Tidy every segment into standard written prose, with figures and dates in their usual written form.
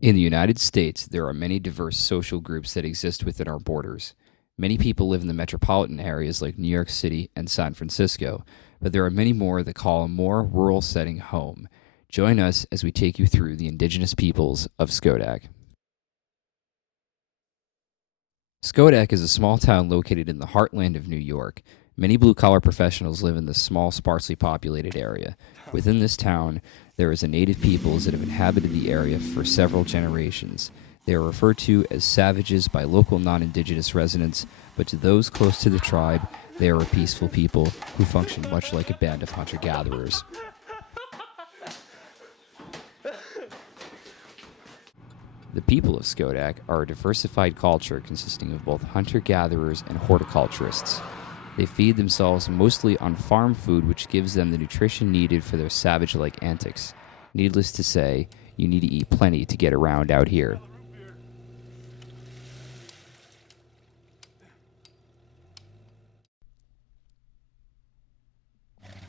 In the United States, there are many diverse social groups that exist within our borders. Many people live in the metropolitan areas like New York City and San Francisco, but there are many more that call a more rural setting home. Join us as we take you through the indigenous peoples of Schodack. Schodack is a small town located in the heartland of New York. Many blue-collar professionals live in this small, sparsely populated area. Within this town, there is a native peoples that have inhabited the area for several generations. They are referred to as savages by local non-indigenous residents, but to those close to the tribe, they are a peaceful people who function much like a band of hunter-gatherers. The people of Schodack are a diversified culture consisting of both hunter-gatherers and horticulturists. They feed themselves mostly on farm food, which gives them the nutrition needed for their savage-like antics. Needless to say, you need to eat plenty to get around out here.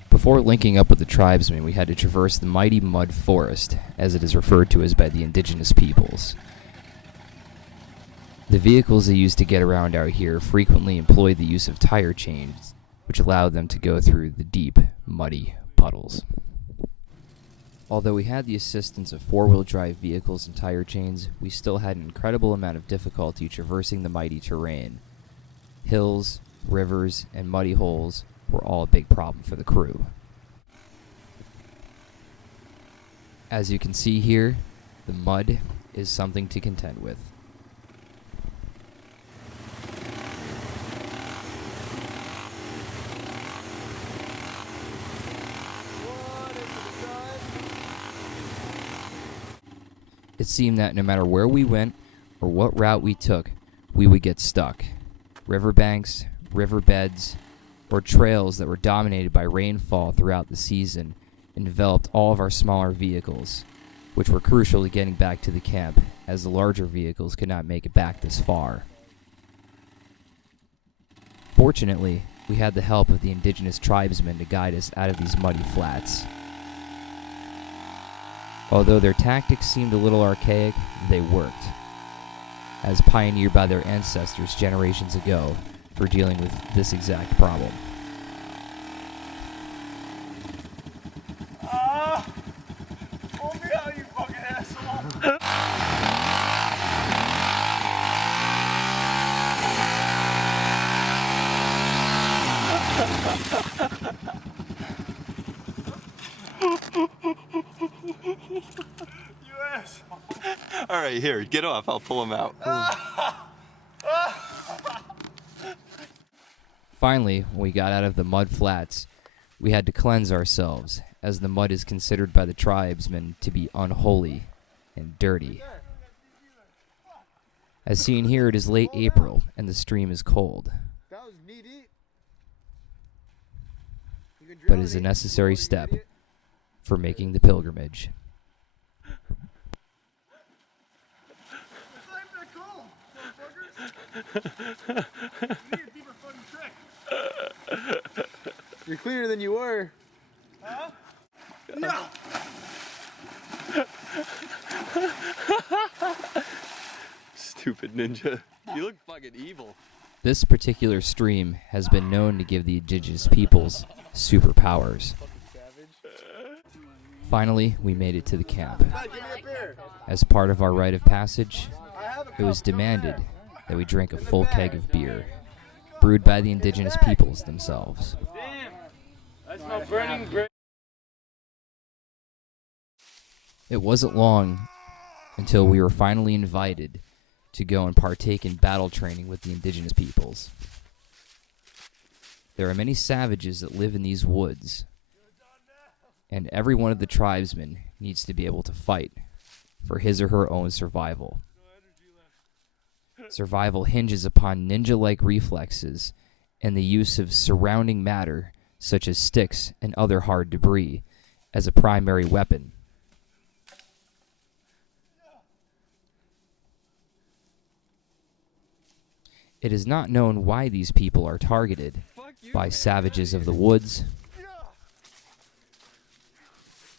Before linking up with the tribesmen, we had to traverse the mighty mud forest, as it is referred to as by the indigenous peoples. The vehicles they use to get around out here frequently employ the use of tire chains, which allow them to go through the deep, muddy puddles. Although we had the assistance of four-wheel drive vehicles and tire chains, we still had an incredible amount of difficulty traversing the mighty terrain. Hills, rivers, and muddy holes were all a big problem for the crew. As you can see here, the mud is something to contend with. It seemed that no matter where we went or what route we took, we would get stuck. Riverbanks, riverbeds, or trails that were dominated by rainfall throughout the season enveloped all of our smaller vehicles, which were crucial to getting back to the camp, as the larger vehicles could not make it back this far. Fortunately, we had the help of the indigenous tribesmen to guide us out of these muddy flats. Although their tactics seemed a little archaic, they worked, as pioneered by their ancestors generations ago for dealing with this exact problem. Hold me out, you fucking asshole! You asshole! All right, here, get off. I'll pull him out. Finally, when we got out of the mud flats, we had to cleanse ourselves, as the mud is considered by the tribesmen to be unholy and dirty. As seen here, it is late April, and the stream is cold, That was knee deep. but it is a necessary step for making the pilgrimage. It's not even that cold, motherfuckers. You need a deeper fucking trick. You're cleaner than you were. Huh? No! Stupid ninja. You look fucking evil. This particular stream has been known to give the indigenous peoples superpowers. Finally, we made it to the camp. Give me a beer. As part of our rite of passage, I have a it was cup. demanded that we drink a full keg of beer, brewed by the indigenous peoples themselves. Damn! That's my burning bread. It wasn't long until we were finally invited to go and partake in battle training with the indigenous peoples. There are many savages that live in these woods, and every one of the tribesmen needs to be able to fight for his or her own survival. Survival hinges upon ninja-like reflexes and the use of surrounding matter, such as sticks and other hard debris, as a primary weapon. It is not known why these people are targeted by savages of the woods,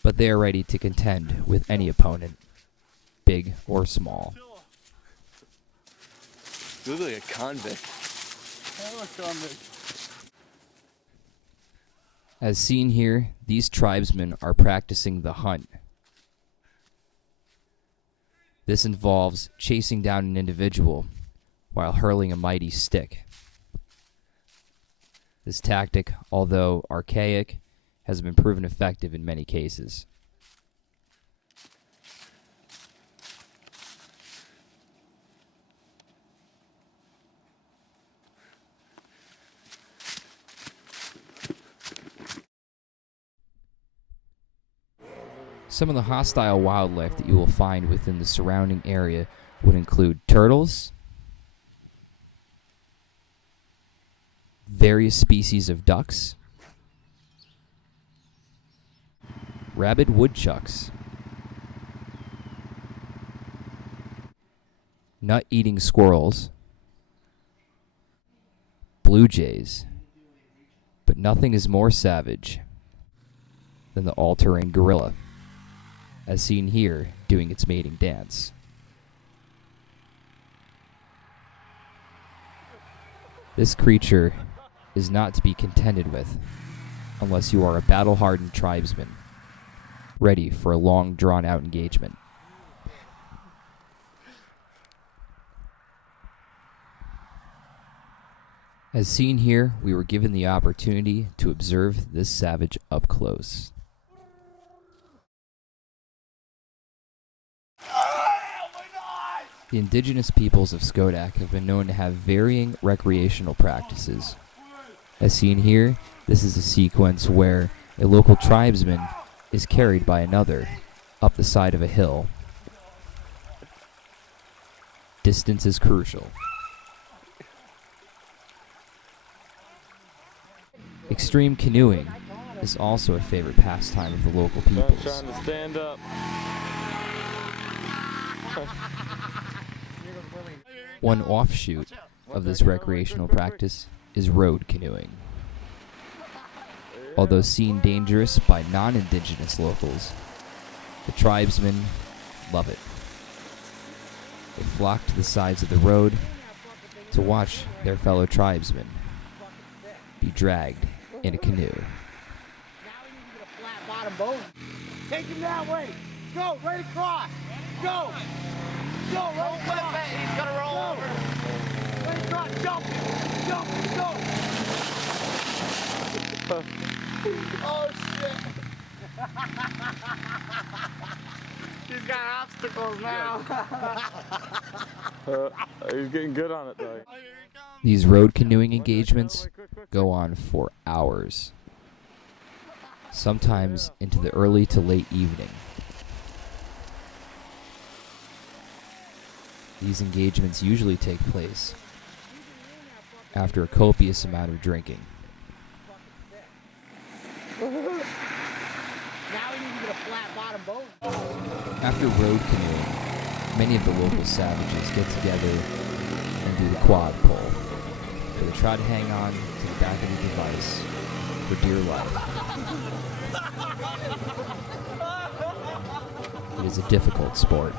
but they are ready to contend with any opponent, big big or small. You look like a convict. As seen here, these tribesmen are practicing the hunt. This involves chasing down an individual while hurling a mighty stick. This tactic, although archaic, has been proven effective in many cases. Some of the hostile wildlife that you will find within the surrounding area would include turtles, various species of ducks, rabid woodchucks, nut-eating squirrels, blue jays, but nothing is more savage than the all-terrain gorilla, as seen here doing its mating dance. This creature is not to be contended with unless you are a battle-hardened tribesman, ready for a long drawn-out engagement. As seen here, we were given the opportunity to observe this savage up close. The indigenous peoples of Schodack have been known to have varying recreational practices. As seen here, this is a sequence where a local tribesman is carried by another up the side of a hill. Distance is crucial. Extreme canoeing is also a favorite pastime of the local peoples. Trying to stand up. One offshoot of this recreational practice is road canoeing. Although seen dangerous by non-indigenous locals, the tribesmen love it. They flock to the sides of the road to watch their fellow tribesmen be dragged in a canoe. Now we need to get a flat bottom boat. Take him that way. Go, right across. Go. Go, right across. He's gonna roll over. Right across. Jump. Jump. Go. Oh, shit. He's got obstacles now. He's getting good on it though. These road canoeing engagements go on for hours, sometimes into the early to late evening. These engagements usually take place after a copious amount of drinking. Now we need to get a flat bottom boat. After road canoeing, many of the local savages get together and do the quad pull, where they try to hang on to the back of the device for dear life. It is a difficult sport.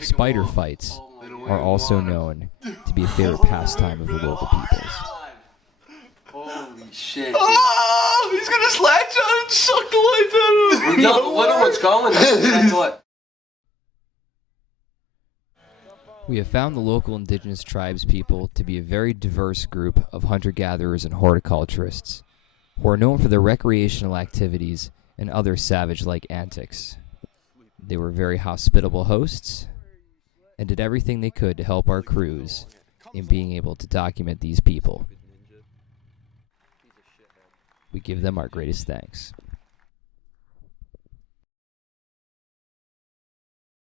Spider fights are also known to be a favorite pastime of the local peoples. Holy shit. Oh, he's gonna latch on and suck the life out of him. No, what are what's going on? That's what. We have found the local indigenous tribes people to be a very diverse group of hunter-gatherers and horticulturists who are known for their recreational activities and other savage-like antics. They were very hospitable hosts and did everything they could to help our crews in being able to document these people. We give them our greatest thanks.